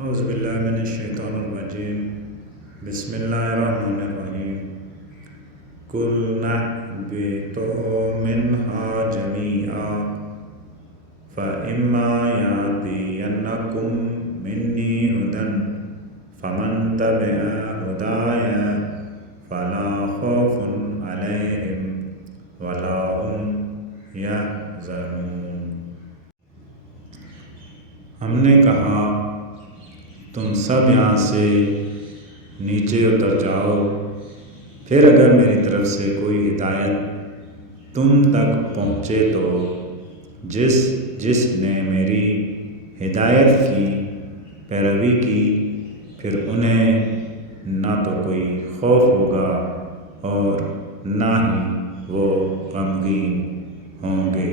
औज़ुबिल्लाहिमिनश्शैतानिर्रजीम बिस्मिल्लाहिर्रहमानिर्रहीम कुल नहबितु मिन्हा जमीआ फ़इम्मा यातियन्नकुम मिन्नी हुदन फ़मन तबिअ हुदाय फ़ला खौफ़ुन अलैहिम वला हुम यहज़नून। हमने कहा, तुम सब यहाँ से नीचे उतर जाओ, फिर अगर मेरी तरफ से कोई हिदायत तुम तक पहुँचे तो जिसने मेरी हिदायत की पैरवी की, फिर उन्हें ना तो कोई खौफ होगा और ना ही वो गमगीन होंगे।